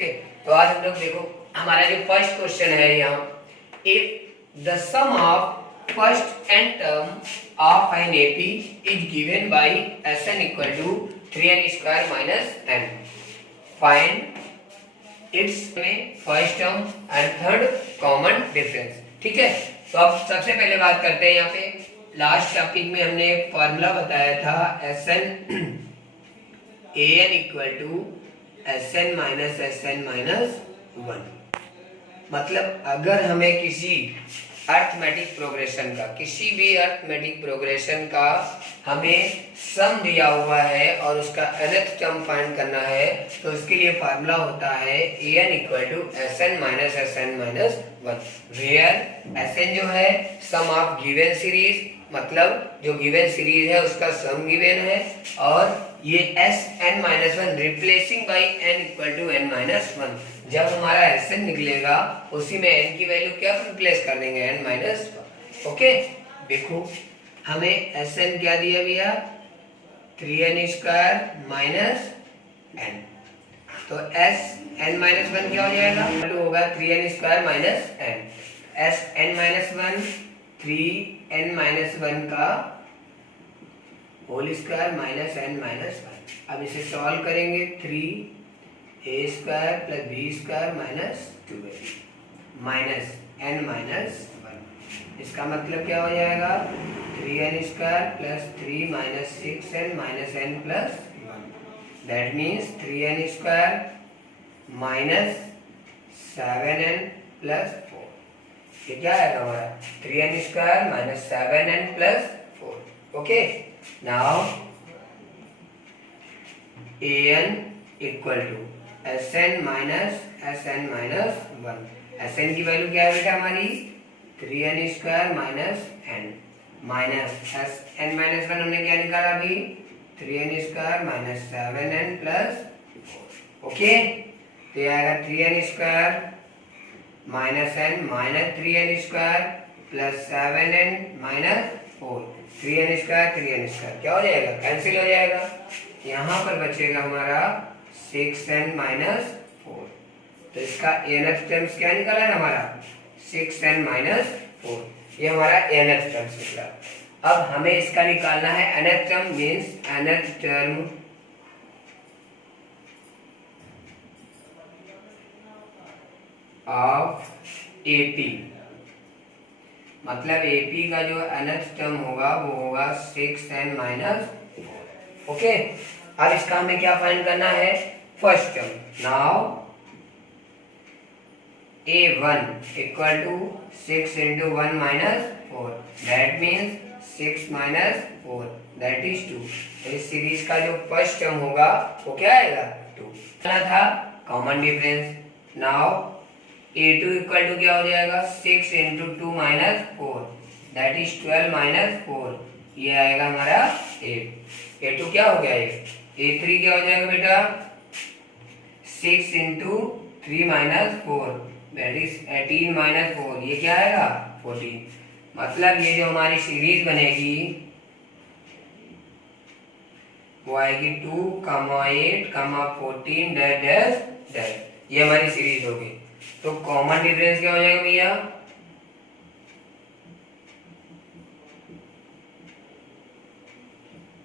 Okay, तो आज हम लोग देखो हमारा जो फर्स्ट क्वेश्चन है यहाँ, if the sum of first n term of an AP is given by Sn equal to 3n square minus n, find its में first term and third common difference. ठीक है, तो अब सबसे पहले बात करते हैं, यहाँ पे लास्ट टॉपिक में हमने एक फॉर्मूला बताया था Sn an equal to Sn minus 1। मतलब अगर हमें किसी अर्थमेटिक प्रोग्रेशन का हमें सम दिया हुआ है और उसका nth टर्म फाइंड करना है, तो उसके लिए फार्मूला होता है an equal to Sn minus 1, where Sn जो है सम ऑफ गिवन सीरीज, मतलब जो गिवन सीरीज है उसका सम गिवन है, और ये Sn-1 replacing by n equal to n-1। जब हमारा Sn निकलेगा उसी में n की वैल्यू क्या रिप्लेस कर देंगे, n-1। ओके, देखो हमें Sn क्या दिया भैया, 3n स्क्वायर माइनस n, तो Sn-1 क्या हो जाएगा, तो होगा 3n square minus n। Sn-1 3n-1 का होल स्क्वायर माइनस n-1। अब इसे सॉल्व करेंगे, 3a square plus b square minus 2a minus n-1। इसका मतलब क्या हो जाएगा, 3n square plus 3 minus 6n minus n plus 1, that means 3n square minus 7n plus 4। ये क्या आएगा हमारा, 3n square minus 7n plus 4। Okay, now an equal to Sn minus 1। Sn की वैल्यू क्या है बेटा हमारी, 3n square minus n minus Sn-1 हमने क्या निकाला अभी, 3n square minus 7n plus 4। Okay, तो ये आएगा 3n square minus n minus 3n square plus 7n minus 4, 3n square क्या हो जाएगा, कैंसिल हो जाएगा। यहाँ पर बचेगा हमारा 6n माइनस 4, तो इसका nth टर्म्स क्या निकला है हमारा, 6n माइनस 4। ये हमारा nth टर्म्स निकला। अब हमें इसका निकालना है nth term, means nth term of AP, मतलब AP का जो nth टर्म होगा वो होगा 6n माइनस 4। ओके, अब इसका हमें क्या फाइंड करना है, first term. Now A1 equal to 6 into 1 minus 4, that means 6 minus 4, that is 2। इस सीरीज का जो फर्स्ट टर्म होगा वो क्या आएगा, 2 था, common difference. Now A2 equal to क्या हो जाएगा, 6 into 2 minus 4, that is 12 minus 4, ये आएगा हमारा 8। A2 क्या हो गया, A3 क्या हो जाएगा बेटा, 6 into 3 minus 4, that is 18 minus 4, ये क्या आएगा 14। मतलब ये जो हमारी सीरीज बनेगी वो आएगी 2, 8, 14 डैश डैश डैश, ये हमारी सीरीज होगी। तो कॉमन डिफरेंस क्या हो जाएगा भैया,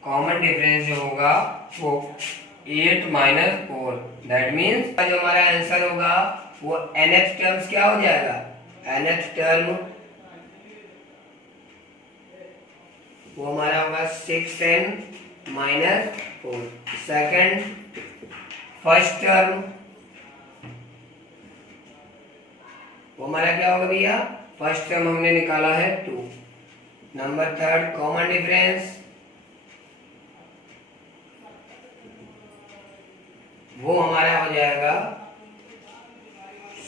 कॉमन डिफरेंस जो होगा वो 8 माइनस 4, दैट मीन्स जो हमारा आंसर होगा वो nth टर्म्स क्या हो जाएगा, nth टर्म वो हमारा होगा 6n minus 4। Second first term वो हमारा क्या होगा भैया, फर्स्ट टर्म हमने निकाला है 2। नंबर थर्ड कॉमन डिफरेंस वो हमारा हो जाएगा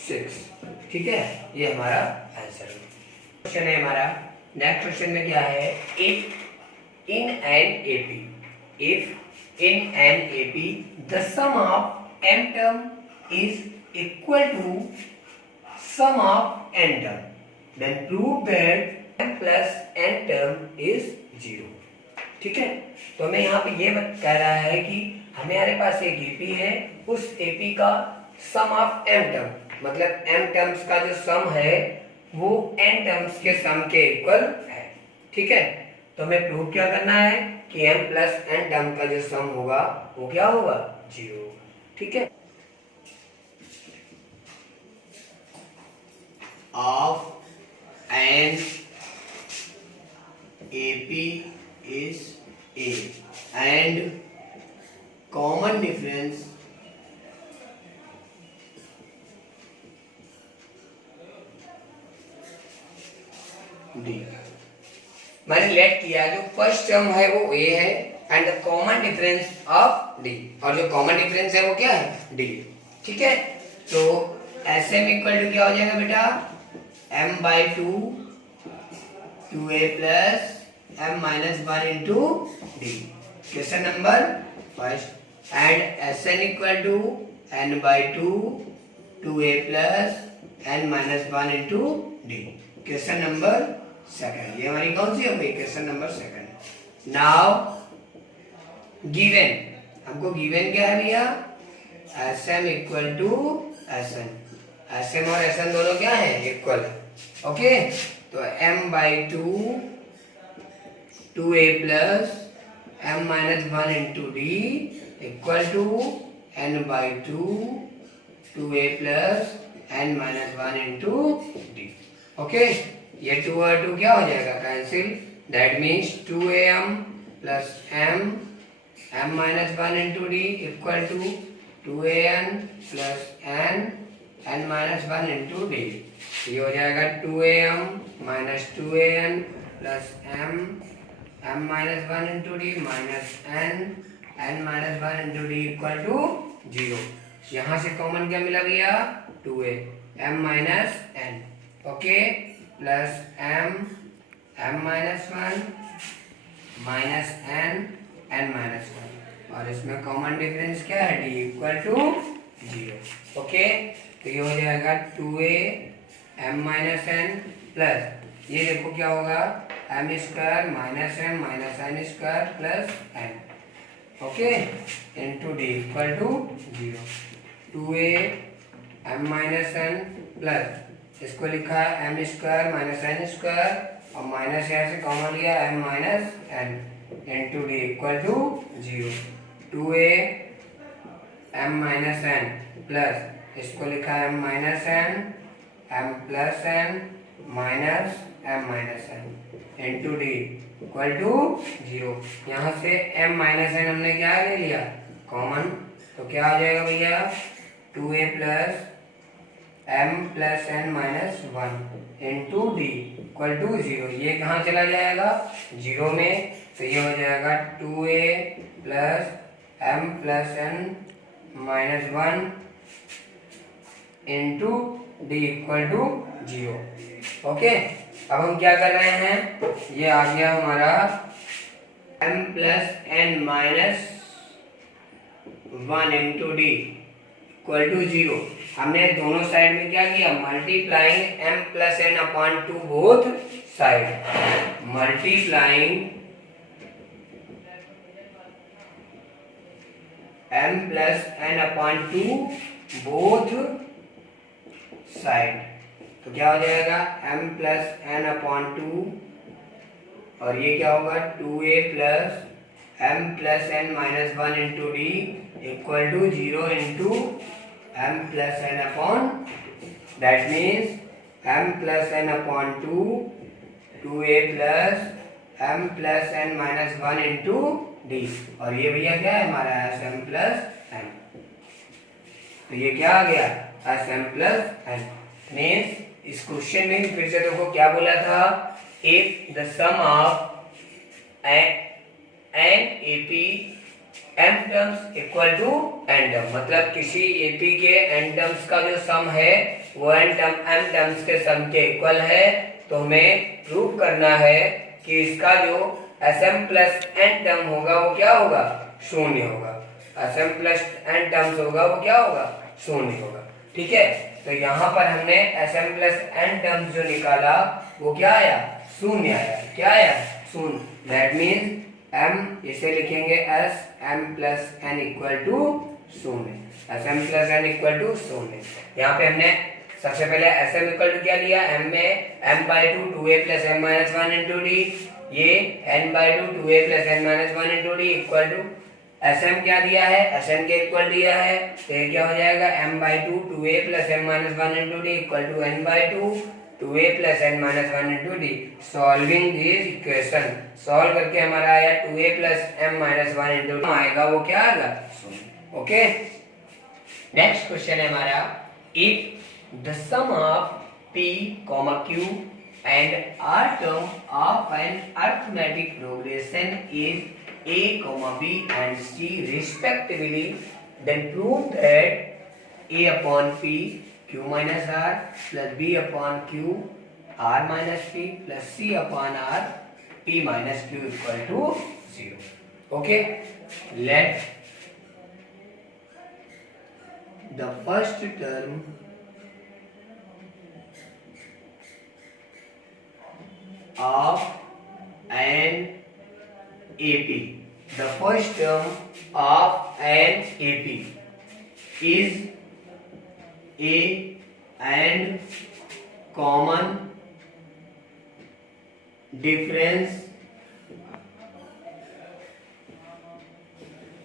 6। ठीक है, ये हमारा आंसर है। क्वेश्चन है हमारा, नेक्स्ट क्वेश्चन में क्या है, if in an AP the sum of m term is equal to sum of n term, then prove that m plus n term is 0। ठीक है, तो हमें यहाँ पे ये कह रहा है कि हमारे पास एक एपी है, उस एपी का सम ऑफ m टर्म, मतलब m टर्म्स का जो सम है वो n टर्म्स के सम के इक्वल है। ठीक है, तो हमें प्रूव क्या करना है कि m प्लस n टर्म का जो सम होगा वो क्या होगा, 0 होगा। ठीक है, of n AP is A and common difference D। मैंने लेट किया, जो फर्स्ट टर्म है वो A है and the common difference of D, और जो कॉमन डिफरेंस है वो क्या है, D। ठीक है, तो SM इक्वल टू क्या हो जाएगा बेटा, m/2 2a plus m minus 1 into D. Question number first, and Sn equal to n/2 2a plus n minus 1 into D. Question number second, ये हमारी कौन सी हो गई, question number second. Now given, हमको गिवन क्या है भैया, Sm equal to Sn, Sm और Sn दोनों क्या है, इक्वल है। ओके, तो m/2 2a plus m minus 1 into d equal to n/2 2a plus n minus 1 into d. Okay, ये 2 और 2 क्या हो जाएगा, cancel, that means 2am plus m minus 1 into d equal to 2an plus n minus 1 into d. ये हो जाएगा 2am minus 2an plus m minus 1 into d minus n minus 1 into d equal to 0। यहाँ से common क्या मिला भैया, 2a m minus n, okay, plus m minus 1 minus n minus 1, और इसमें कॉमन डिफरेंस क्या है, d इक्वल टू 0। ओके, तो ये हो जाएगा 2a m minus n plus ये देखो क्या होगा, m square minus m minus n square plus n, okay, into d equal to 0। 2a m minus n plus इसको लिखा है m square minus n square, और माइनस यहाँ से कॉमन लिया m minus n into d equal to 0। 2a m minus n plus इसको लिखा है m minus n m plus n minus m minus n into d equal to 0। यहाँ से m minus n हमने क्या ले लिया, कॉमन, तो क्या हो जाएगा भैया, 2a plus m plus n minus 1 into d equal to 0। ये कहाँ चला जाएगा, 0 में, तो ये हो जाएगा 2a plus m plus n minus 1 into d equal to 0। Okay, अब हम क्या कर रहे हैं, ये आ गया हमारा m plus n minus 1 into d equal to 0। हमने दोनों साइड में क्या किया, multiplying m plus n upon 2 both side, multiplying m plus n upon 2 both side, तो क्या हो जाएगा, m प्लस n अपॉन 2, और ये क्या होगा, 2a plus m plus n minus 1 into d equal to 0 into m plus n upon, that means m plus n upon 2 2a plus m plus n minus 1 into d, और ये भैया क्या है हमारा m प्लस n, तो ये क्या आ गया, m प्लस n। मीन्स इस क्वेश्चन में फिर से देखो क्या बोला था, if the sum of an AP m terms equal to n term, मतलब किसी एपी के n टर्म्स का जो सम है वो m टर्म्स के सम के इक्वल है, तो हमें प्रूव करना है कि इसका जो sm प्लस n टर्म होगा वो क्या होगा, शून्य होगा, sm प्लस n टर्म्स होगा वो क्या होगा, शून्य होगा। ठीक है, तो यहाँ पर हमने sm प्लस n टर्म्स जो निकाला वो क्या आया, शून्य आया, क्या आया, शून्य, दैट मीन्स m इसे लिखेंगे s m plus n equal to शून्य। Sm plus n equal to शून्य। यहाँ पे हमने सबसे पहले Sm इक्वल टू क्या लिया, m में m/2 2a plus m minus 1 into d, ये n/2 2a plus n minus 1 into d equal to Sm क्या दिया है, Sm के इक्वल दिया है, तो ये क्या हो जाएगा m/2 2a plus m minus 1 into d equal to n/2 2a plus n minus 1 into d. Solving this equation, solve करके हमारा आया 2a plus m minus 1 into d आएगा, वो क्या आएगा शून्य। ओके, नेक्स्ट क्वेश्चन है हमारा, if the sum of p, q and r term of an arithmetic progression is a, b and c respectively, then prove that a upon p q minus r plus b upon q r minus p plus c upon r p minus q equal to 0. Okay, let the first term of an AP, the first term of an AP is A and common difference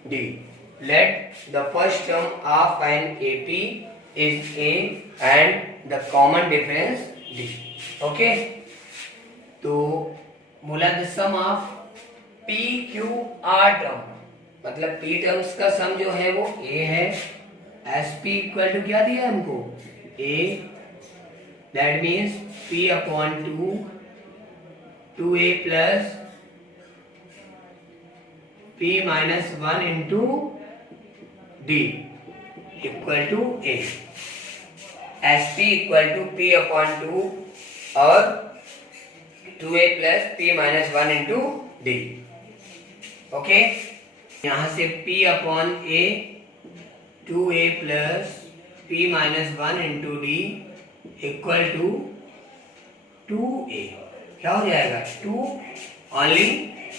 D. Let the first term of an AP is A and the common difference D. Okay, तो बोला the sum of p q r term, मतलब p terms का sum जो है वो ए है, S p equal to क्या दिया हमको a, that means p upon 2a plus p minus 1 into d equal to a, S p equal to p upon 2 और 2a plus p minus 1 into d. Okay, यहां से p upon a 2a plus p minus 1 into d equal to 2a, क्या हो जाएगा 2 only,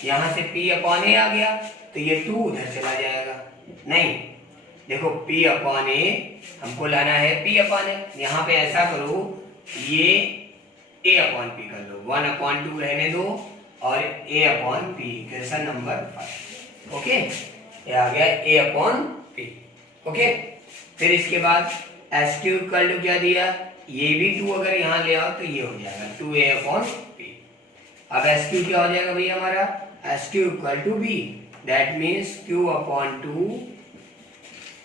यहां से p upon a आ गया तो ये 2 उधर चला जाएगा, नहीं देखो p अपॉन a हमको लाना है p अपॉन a, यहाँ पे ऐसा करो ये a अपॉन p कर लो, 1 अपॉन 2 रहने दो और a upon p, equation number 5। Okay, ये आ गया a अपॉन p। ओके, फिर इसके बाद एस क्यू इक्वल टू क्या दिया, ये भी 2 अगर यहाँ ले आओ तो ये हो जाएगा 2a अपॉन p। अब एस क्यू क्या हो जाएगा भैया हमारा, s q equal to b, that means q upon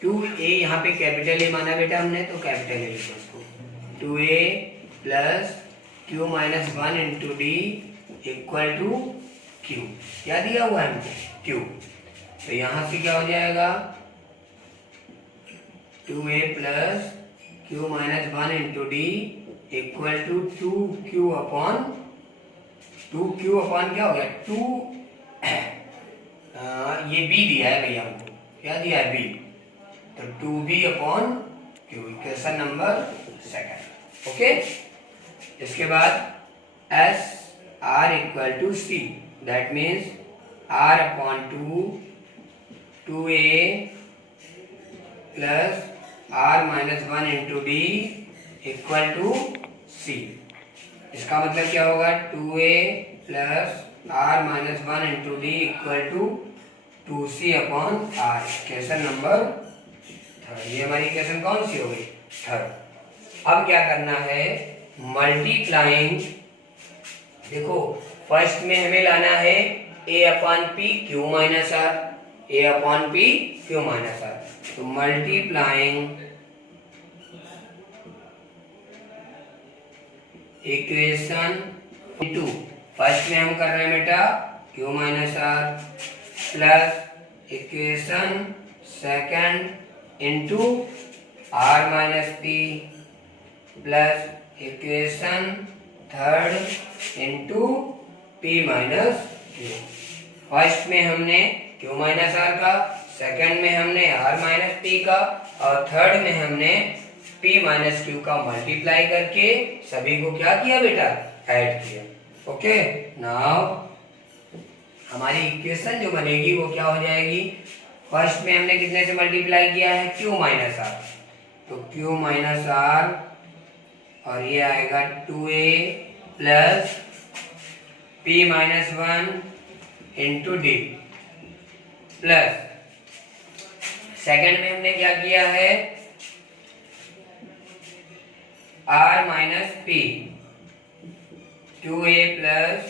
2a, यहाँ पे कैपिटल ए माना बेटा हमने तो कैपिटल ए लिखो उसको, 2a plus q minus 1 into d equal to q, क्या दिया हुआ है हमको q, तो यहां से क्या हो जाएगा 2a plus q minus 1 into d equal to 2q upon क्या हो गया 2, ये b दिया है भैया हमको, क्या दिया है b, तो 2b upon q, equation number 2। Okay, इसके बाद S r equal to c, that means r upon 2a plus r minus 1 into d equal to c. इसका मतलब क्या होगा 2a plus r minus 1 into d equal to 2c upon r, equation number 3। ये हमारी equation कौन सी हो गई 3। अब क्या करना है, मल्टीप्लाइंग, देखो फर्स्ट में हमें लाना है a upon p q minus r, a upon p q minus r, तो मल्टीप्लाइंग इक्वेशन टू, फर्स्ट में हम कर रहे हैं बेटा q minus r plus equation second into r minus p plus equation third into p minus q. First में हमने q minus आर का, सेकंड में हमने r माइनस p का और थर्ड में हमने p माइनस क्यू का मल्टीप्लाई करके सभी को क्या किया बेटा ऐड किया। ओके, नाउ हमारी इक्वेशन जो बनेगी वो क्या हो जाएगी, फर्स्ट में हमने कितने से मल्टीप्लाई किया है, Q माइनस आर, तो Q माइनस आर और ये आएगा 2a plus P minus 1 into d plus second में हमने क्या किया है, R minus P 2a plus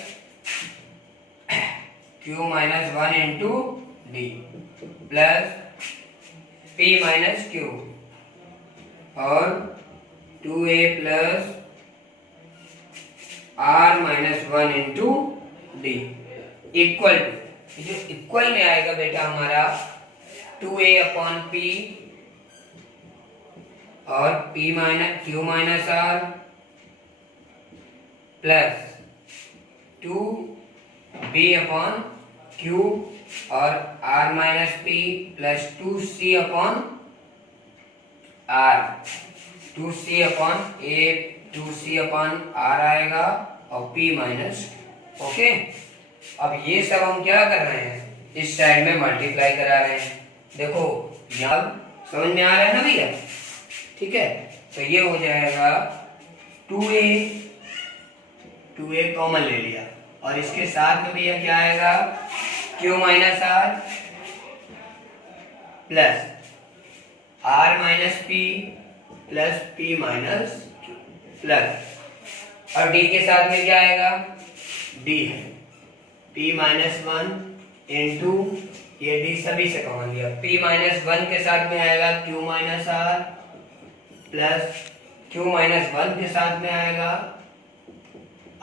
Q minus 1 into d plus P minus Q और 2a plus R minus 1 into d equal to, जो इक्वल में आएगा बेटा हमारा 2a अपॉन P और P minus Q minus R plus 2b upon Q और R minus P plus 2c upon R, 2c upon A 2c upon R आएगा और P minus Q। Okay, अब ये सब हम क्या कर रहे हैं, इस साइड में मल्टीप्लाई करा रहे हैं। देखो यहाँ समझ में आ रहा है ना भैया, ठीक है। तो ये हो जाएगा 2a कॉमन ले लिया और इसके साथ में भैया क्या आएगा, Q minus R plus R minus P plus P minus Q plus, और D के साथ में क्या आएगा, D है P माइनस 1 इंटू ये D सभी से कॉमन लिया, P माइनस 1 के साथ में आएगा Q minus R plus Q minus 1 के साथ में आएगा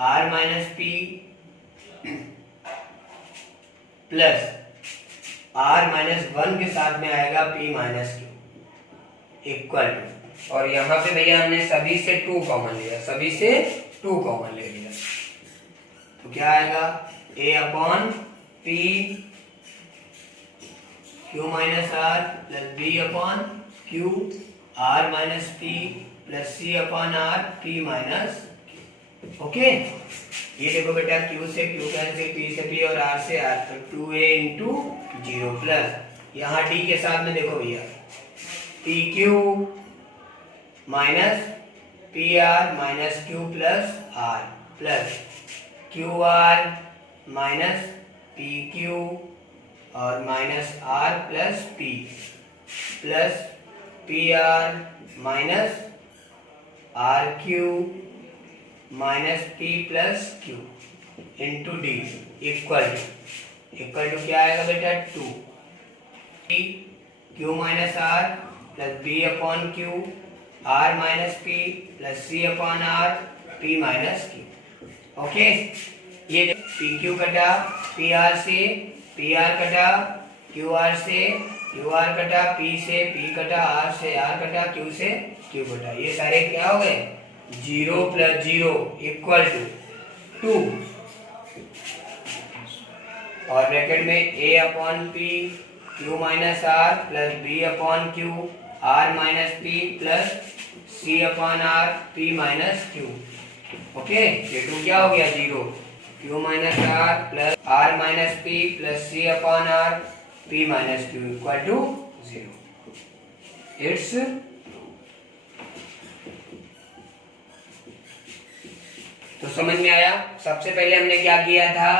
R minus P plus R minus 1 के साथ में आएगा P minus Q equal to, और यहाँ पे भैया हमने सभी से 2 कॉमन लिया, सभी से 2 कॉमन ले लिया, तो क्या आएगा A upon P Q minus R plus B upon Q R minus P plus C upon R P minus Q। Okay, ये देखो बेटा Q से Q कैंसिल, P से P और R से R, तो 2a इंटू 0 प्लस यहाँ D के साथ में देखो भैया PQ minus PR minus Q plus R plus QR minus PQ और minus R plus P plus PR minus RQ minus P plus Q into D equal to क्या आएगा बेटा 2 P Q minus R plus B upon Q R minus P plus C upon R P minus Q। Okay, ये PQ कटा PR से, PR कटा QR से, QR कटा P से, P कटा R से, R कटा Q से, Q कटा, ये सारे क्या हो गए 0 प्लस 0 इक्वल टू 2 और ब्रैकेट में A upon P Q minus R plus B upon Q R minus P plus C upon R P minus Q। Okay, ये 2 क्या हो गया 0, Q minus R plus R minus P plus C upon R P minus Q equal to 0। It's तो समझ में आया। सबसे पहले हमने क्या किया था,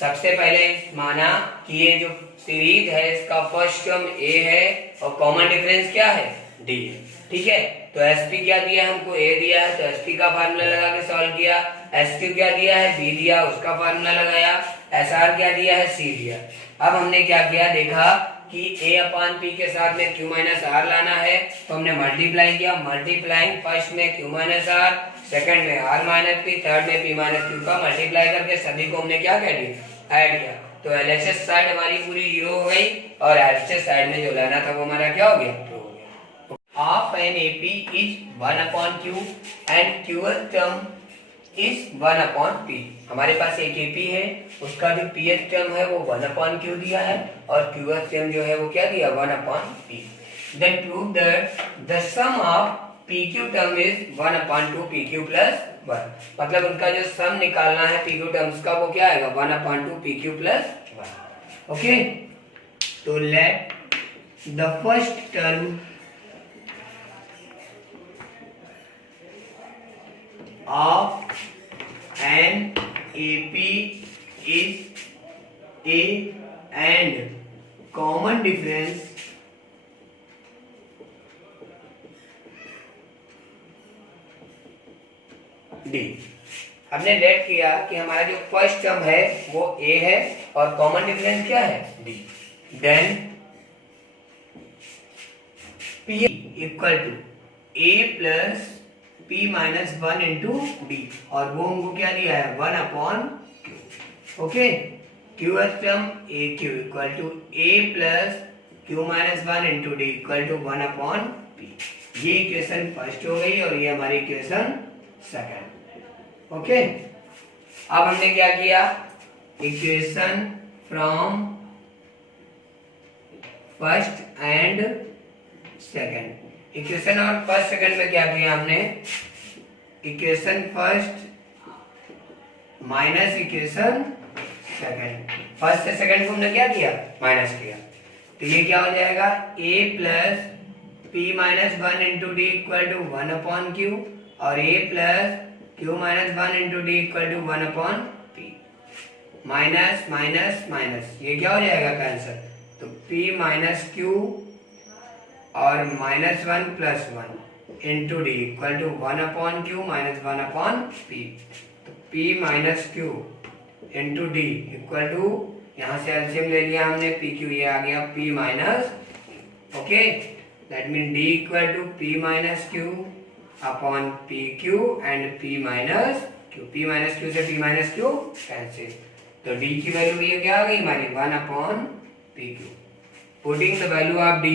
सबसे पहले माना कि ये जो सीरीज है इसका फर्स्ट टर्म A है और कॉमन डिफरेंस क्या है D है, ठीक है। तो SP क्या दिया हमको, A दिया है तो SP का फार्मूला लगा के सॉल्व किया, SQ क्या दिया है B दिया, उसका फार्मूला लगाया, SR क्या दिया है C दिया। अब हमने क्या किया, देखा कि A अपॉन P के साथ में Q माइनस R लाना है तो हमने मल्टीप्लाई किया, मल्टीप्लाइंग फर्स्ट में Q माइनस R, सेकंड में R माइनस P, थर्ड में P माइनस Q का मल्टीप्लाई करके सभी को हमने क्या कर दिया, ऐड किया। तो LHS साइड हमारी पूरी 0 हो गई और LHS साइड में जो लाना था वो हमारा क्या हो गया, 2 हो गया। Half an AP is 1 upon Q and Qth term is 1 upon P। हमारे पास एक AP है, उसका जो Pth टर्म है वो 1 upon Q दिया है और Qth टर्म जो है वो क्या दिया, 1 upon P। Then prove that the sum of PQ term is 1 upon 2 PQ plus 1। मतलब उनका जो सम निकालना है PQ टर्म्स का वो क्या आएगा, 1 upon 2 PQ plus 1। ओके, तो let the first term of an AP is A and common difference D। हमने लेट किया कि हमारा जो फर्स्ट टर्म है वो A है और कॉमन डिफरेंस क्या है D। Then P equal to A plus P minus 1 into D, और वो हमको क्या दिया है 1 upon Q। Okay, Q term AQ equal to A plus Q minus 1 into D equal to 1 upon P। ये equation first हो गई और ये हमारी इक्वेशन सेकंड। ओके, अब हमने क्या किया, equation from first and second. Equation और फर्स्ट सेकंड में क्या किया हमने, equation first minus equation second. First से सेकंड को हमने क्या किया, माइनस किया, तो ये क्या हो जाएगा a plus p minus 1 into d equal to 1 upon q, और a plus q minus 1 into d equal to 1 upon p। Minus minus minus ये क्या हो जाएगा कैंसर, तो p माइनस q और minus 1 plus 1 into d equal to 1 upon q minus 1 upon p। तो p minus q into d equal to, यहाँ से LCM ले लिया हमने, पी क्यू ये आ गया p minus, okay, that mean d equal to p minus q upon p q and p minus q. p minus q से p minus q cancel, तो d की वैल्यू ये क्या आ गई हमारी 1 upon p q. Putting the value of d,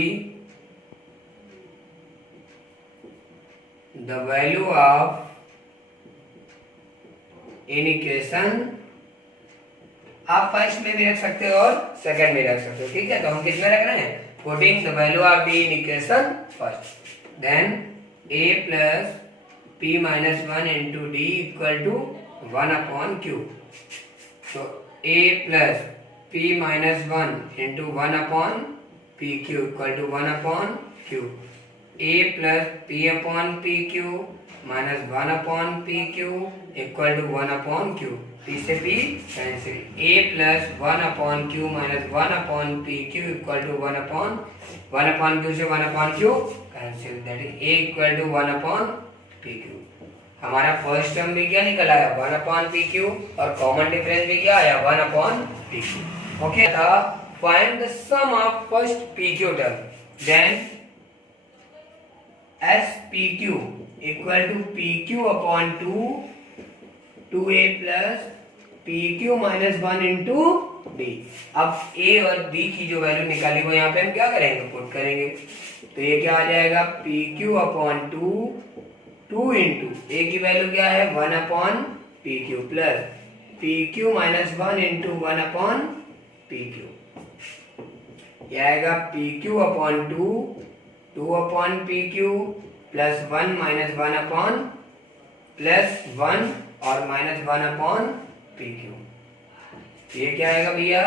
the value of in equation आप first में भी रख सकते हो और सेकंड में रख सकते हो, ठीक है। तो हम किस में रख रहे हैं, putting the value of d in equation first, then a plus p minus 1 into d equal to 1 upon q. तो a plus p minus 1 into 1 upon p q equal to 1 upon q. a plus p upon p q minus 1 upon p q equal to 1 upon q. p से p cancel, a plus 1 upon q minus 1 upon p q equal to 1 upon q से 1 upon q cancel, that is a equal to 1 upon p q. हमारा first term भी क्या निकल आया 1 upon p q, और common difference भी क्या आया 1 अपॉन पी क्यू। ओके, था find the sum of first p q term, then s p q equal to p q upon 2a plus p q minus 1 into d. अब a और d की जो value निकाली वो यहाँ पे हम क्या करेंगे, पुट करेंगे, तो ये क्या आ जाएगा P q upon 2 into a की वैल्यू क्या है 1 upon p Q plus p q minus 1 into 1 upon p Q. यह आएगा P q upon 2 upon p Q plus 1 minus 1 upon plus 1 और माइनस 1 अपॉन पी क्यू। ये क्या आएगा भैया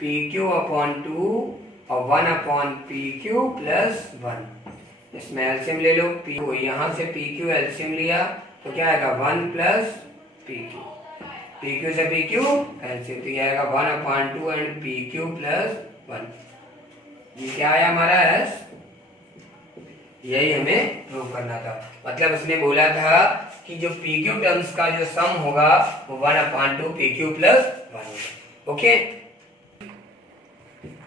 पी क्यू अपॉन 2 और 1 अपॉन पी क्यू प्लस 1। इसमें LCM ले लो, पी यहाँ से पी क्यू एलसीएम लिया तो क्या आएगा 1 प्लस पी क्यू से पी क्यू एलसीएम, तो ये आएगा 1 upon 2 and P Q plus 1। ये क्या आया हमारा एस, यही हमें प्रूव करना था। मतलब उसने बोला था कि जो पी क्यू टर्म्स का जो सम होगा वो 1 अपॉन 2 पी क्यू प्लस 1 होगा। Okay,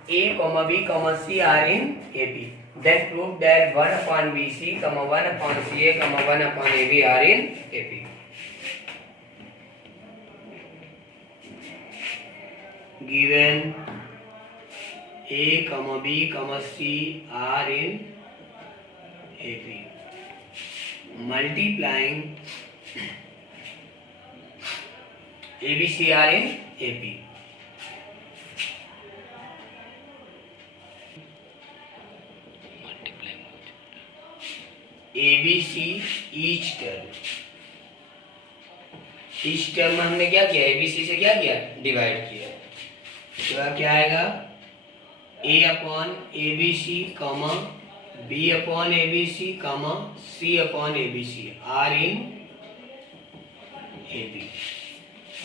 A, B, C are in AP. Then prove that 1 upon BC, 1 upon CA, 1 upon AB are in AP. Given A, B, C are in AP. Multiplying ABC are in AP. ABC each term में हमने क्या किया, ABC से क्या किया divide किया, तो क्या आएगा a upon a b c comma b upon a b c comma c upon a b c are in a b.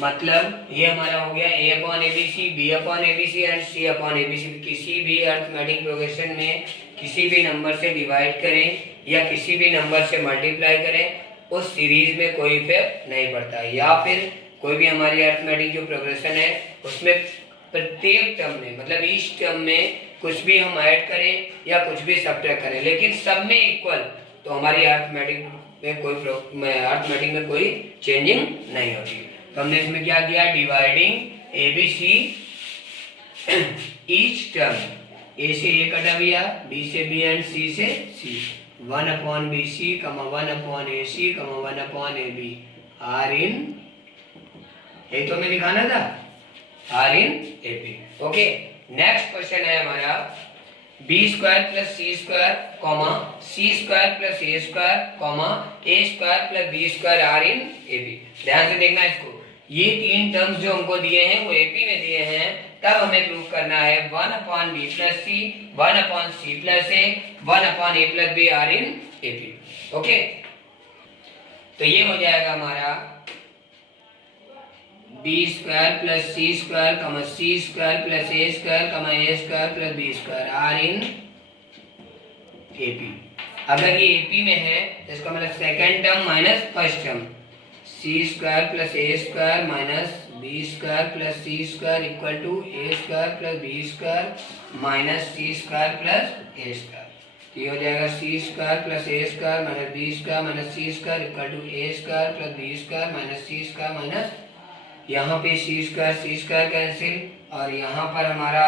मतलब ये हमारा हो गया a upon a b c, b upon a b c and c upon a b c. किसी भी arithmetic progression में किसी भी नंबर से डिवाइड करें या किसी भी नंबर से मल्टीप्लाई करें, उस सीरीज में कोई इफेक्ट नहीं पड़ता। या फिर कोई भी हमारी अरिथमेटिक जो प्रोग्रेशन है उसमें प्रत्येक टर्म में, मतलब ईच टर्म में कुछ भी हम ऐड करें या कुछ भी सब्ट्रैक्ट करें, लेकिन सब में इक्वल, तो हमारी अरिथमेटिक में कोई चेंजिंग नहीं होती। तो हमने इसमें क्या किया, dividing a b c each term, a से ए कटा गया, बी से बी एंड सी से सी, 1 upon B C comma 1 upon A c comma 1 upon a b are in, ये तो हमें लिखाना था, are in a b. Okay, next question है हमारा b square plus c square comma c square plus a square comma a square plus b square are in a b. ध्यान से देखना इसको, ये तीन टर्म्स जो हमको दिए हैं वो एपी में दिए हैं, तब हमें प्रूव करना है 1 upon b plus c, 1 upon c plus a, 1 upon a plus b are in AP. Okay, तो ये हो जाएगा हमारा b square plus c square comma c square plus a square comma a square plus b square are in AP. अगर ये AP में है तो इसका मतलब second term minus first term, c square plus a square minus b square plus c square equal to a square plus b square minus c square plus a square. ये हो जाएगा c square plus a square minus b square minus c square equal to a square plus b square minus c square minus, यहाँ पे सी square cancel और यहाँ पर हमारा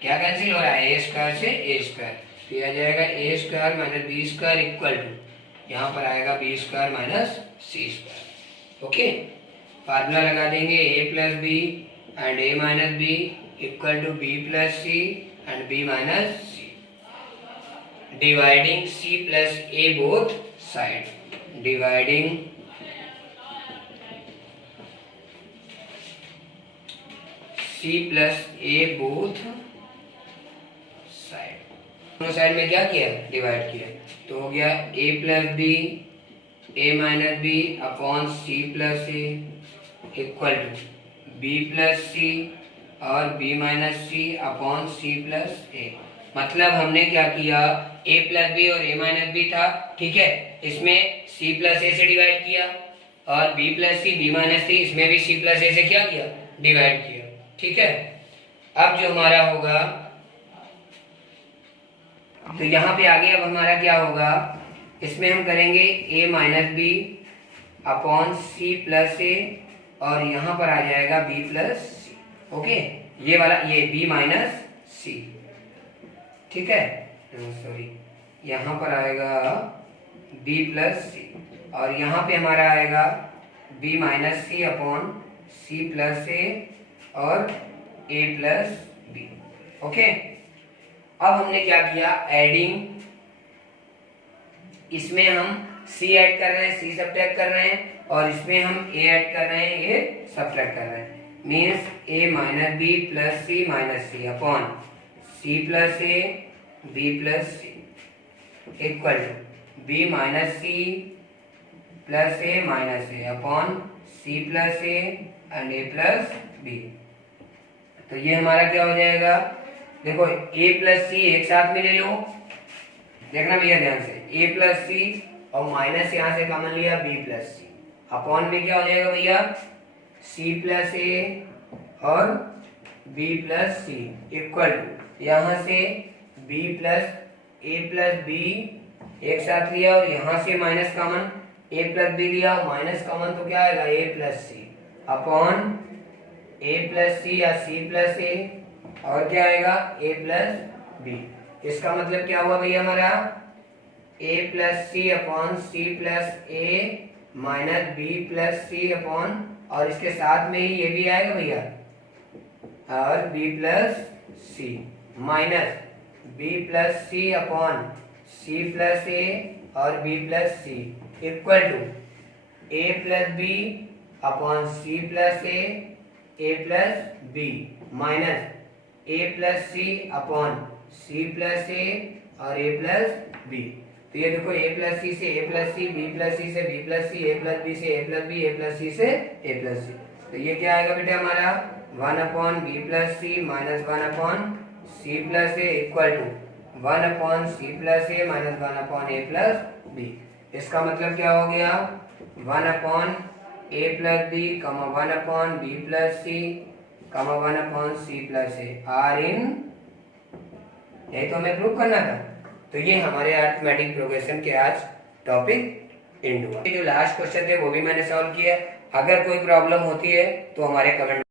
क्या कैंसिल हो रहा है, ए स्क्वायर से ए स्क्वायर, तो आ जाएगा a square minus b square equal to यहाँ पर आएगा b square minus c square. Okay, formula लगा देंगे a plus b and a minus b equal to b plus c and b minus c, dividing c plus a both side, dividing c plus a both side, दोनों side में क्या किया, divide किया, तो हो गया a plus b a minus b upon c plus a equal to b plus c और b minus c upon c plus a. मतलब हमने क्या किया, ए प्लस बी और ए माइनस बी था, ठीक है, इसमें सी प्लस ए से डिवाइड किया, और b plus c b minus c, इसमें भी सी प्लस ए से क्या किया, डिवाइड किया, ठीक है। अब जो हमारा होगा, तो यहाँ पे आगे अब हमारा क्या होगा, इसमें हम करेंगे a minus b upon c plus a और यहाँ पर आ जाएगा b प्लस सी। ओके, ये वाला ये b माइनस सी, ठीक है, सॉरी, यहाँ पर आएगा b प्लस सी और यहाँ पे हमारा आएगा b minus c upon c plus a और a प्लस बी। ओके, अब हमने क्या किया, एडिंग, इसमें हम c ऐड कर रहे हैं, c सब्ट्रैक्ट कर रहे हैं, और इसमें हम a ऐड कर रहे हैं, a सब्ट्रैक्ट कर रहे हैं, means a minus b plus c minus c upon c plus a b plus c equal to b minus c plus a minus a upon c plus a and a plus b. तो ये हमारा क्या हो जाएगा, देखो a plus सी एक साथ में ले लो, देखना भैया ध्यान से, a प्लस सी और माइनस यहाँ से कॉमन लिया b प्लस सी, अपॉन में क्या हो जाएगा भैया, c प्लस ए और b plus c equal to यहाँ से b plus a plus b एक साथ लिया और यहाँ से minus common a plus b लिया, माइनस कॉमन तो क्या आएगा a plus c upon a plus c या c प्लस ए और क्या आएगा a प्लस बी। इसका मतलब क्या हुआ भैया हमारा, a plus c upon c plus a minus b plus c upon, और इसके साथ में ही ये भी आएगा भैया, और b plus c minus b plus c upon c plus a और b plus c equal to a plus b upon c plus a plus b minus a plus c upon c plus a और a plus b. तो ये देखो ए plus सी से ए plus c, B plus सी से B plus सी, ए plus B से ए plus b, ए plus सी से ए plus सी। तो ये क्या आएगा बेटा हमारा 1 upon b plus c minus 1 upon c plus a equal to 1 upon c plus a minus 1 upon a plus b. इसका मतलब क्या हो गया 1 अपॉन ए प्लस बी कमा 1 upon b plus c comma 1 upon c plus a are in, यही तो हमें prove करना था। तो ये हमारे अरिथमेटिक प्रोग्रेशन के आज टॉपिक एंड हुआ। जो लास्ट क्वेश्चन थे वो भी मैंने सॉल्व किया। अगर कोई प्रॉब्लम होती है तो हमारे कमेंट